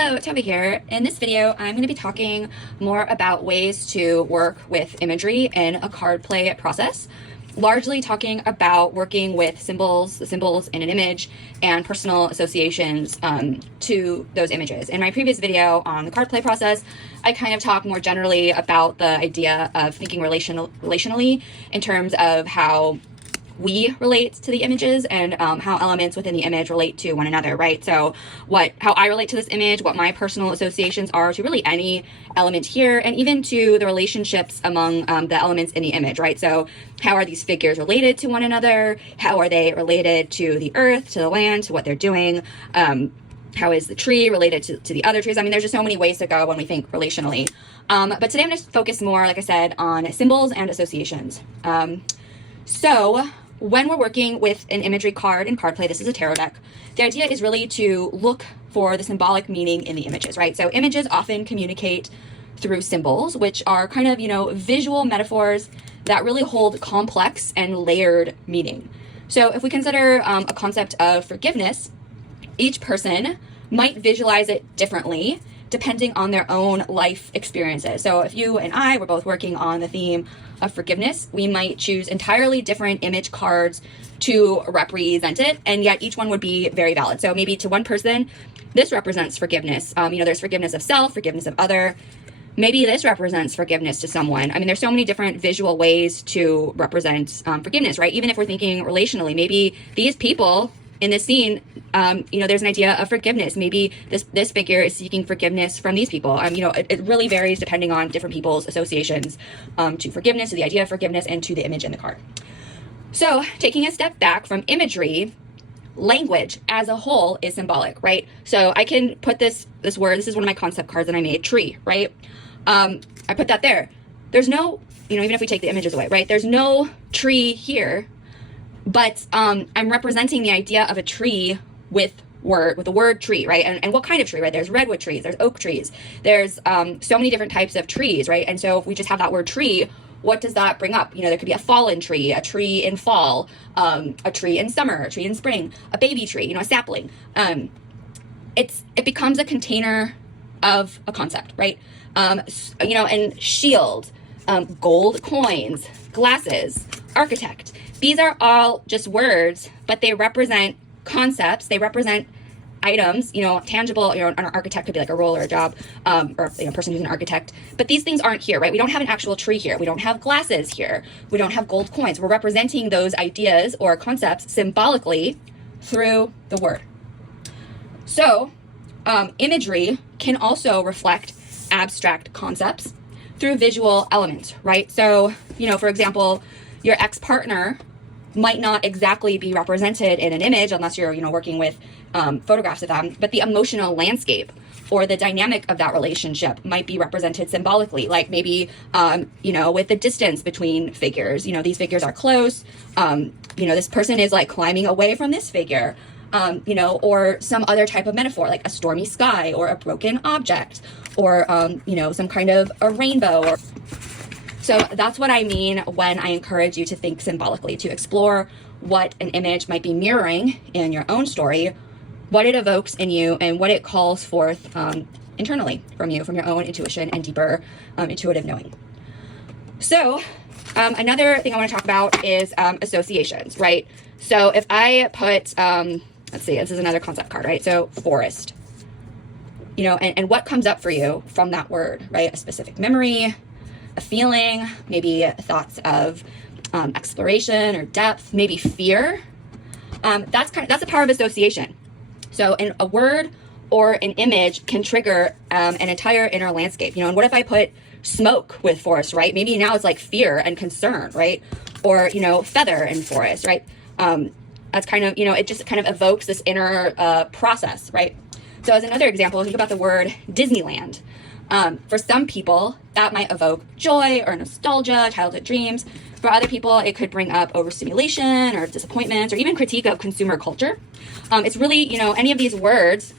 Hello, Toby here. In this video, I'm going to be talking more about ways to work with imagery in a card play process, largely talking about working with symbols, the symbols in an image, and personal associations to those images. In my previous video on the card play process, I kind of talked more generally about the idea of thinking relationally in terms of how we relate to the images and how elements within the image relate to one another, right? So how I relate to this image, what my personal associations are to really any element here, and even to the relationships among the elements in the image, right? So how are these figures related to one another? How are they related to the earth, to the land, to what they're doing? How is the tree related to the other trees? I mean, there's just so many ways to go when we think relationally. But today I'm going to focus more, like I said, on symbols and associations. So when we're working with an imagery card in card play, this is a tarot deck, the idea is really to look for the symbolic meaning in the images, right? So images often communicate through symbols, which are kind of, visual metaphors that really hold complex and layered meaning. So if we consider a concept of forgiveness, each person might visualize it differently depending on their own life experiences. So if you and I were both working on the theme of forgiveness, we might choose entirely different image cards to represent it, and yet each one would be very valid. So maybe to one person, this represents forgiveness. There's forgiveness of self, forgiveness of other. Maybe this represents forgiveness to someone. I mean, there's so many different visual ways to represent forgiveness, right? Even if we're thinking relationally, maybe these people in this scene, there's an idea of forgiveness. Maybe this figure is seeking forgiveness from these people. It really varies depending on different people's associations to forgiveness, to the idea of forgiveness, and to the image in the card. So taking a step back from imagery, language as a whole is symbolic, right? So I can put this word, this is one of my concept cards that I made, tree, right? I put that there. There's no, even if we take the images away, right? There's no tree here, but I'm representing the idea of a tree with the word tree, right? And what kind of tree, right? There's redwood trees, there's oak trees, there's so many different types of trees, right? And so if we just have that word tree, what does that bring up? There could be a fallen tree, a tree in fall, a tree in summer, a tree in spring, a baby tree, a sapling. It becomes a container of a concept, right? And shield, gold coins, glasses, architect. These are all just words, but they represent concepts. They represent items, tangible, an architect could be like a role or a job, or a person who's an architect. But these things aren't here, right? We don't have an actual tree here. We don't have glasses here. We don't have gold coins. We're representing those ideas or concepts symbolically through the word. So imagery can also reflect abstract concepts through visual elements, right? So, for example, your ex-partner might not exactly be represented in an image unless you're, working with photographs of them, but the emotional landscape or the dynamic of that relationship might be represented symbolically, like maybe, with the distance between figures. These figures are close. This person is like climbing away from this figure, or some other type of metaphor, like a stormy sky or a broken object or, some kind of a rainbow. So that's what I mean when I encourage you to think symbolically, to explore what an image might be mirroring in your own story, what it evokes in you, and what it calls forth internally from you, from your own intuition and deeper intuitive knowing. So another thing I want to talk about is associations, right? So if I put, let's see, this is another concept card, right? So forest, and what comes up for you from that word, right? A specific memory, a feeling, maybe thoughts of exploration or depth, maybe fear. That's the power of association. So a word or an image can trigger an entire inner landscape. And what if I put smoke with forest, right? Maybe now it's like fear and concern, right? Or feather and forest, right? That's kind of it just kind of evokes this inner process, right? So as another example, think about the word Disneyland. For some people, that might evoke joy or nostalgia, childhood dreams. For other people, it could bring up overstimulation or disappointments or even critique of consumer culture. It's really, any of these words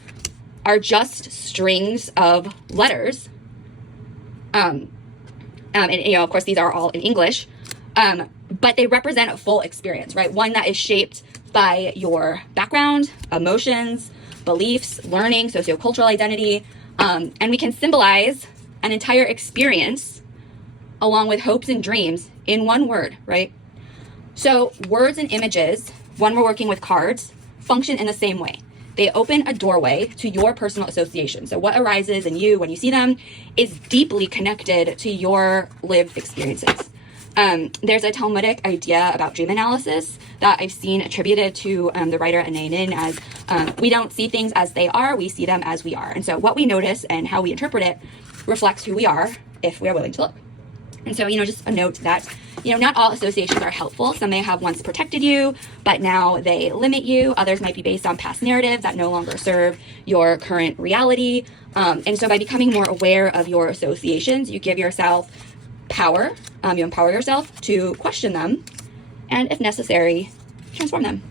are just strings of letters. And of course, these are all in English, but they represent a full experience, right? One that is shaped by your background, emotions, beliefs, learning, sociocultural identity, and we can symbolize an entire experience along with hopes and dreams in one word, right? So words and images, when we're working with cards, function in the same way. They open a doorway to your personal association. So what arises in you when you see them is deeply connected to your lived experiences. There's a Talmudic idea about dream analysis that I've seen attributed to the writer Anay Nin as we don't see things as they are, we see them as we are. And so what we notice and how we interpret it reflects who we are if we are willing to look. And so, just a note that, not all associations are helpful. Some may have once protected you, but now they limit you. Others might be based on past narratives that no longer serve your current reality. And so by becoming more aware of your associations, you give yourself power. You empower yourself to question them and, if necessary, transform them.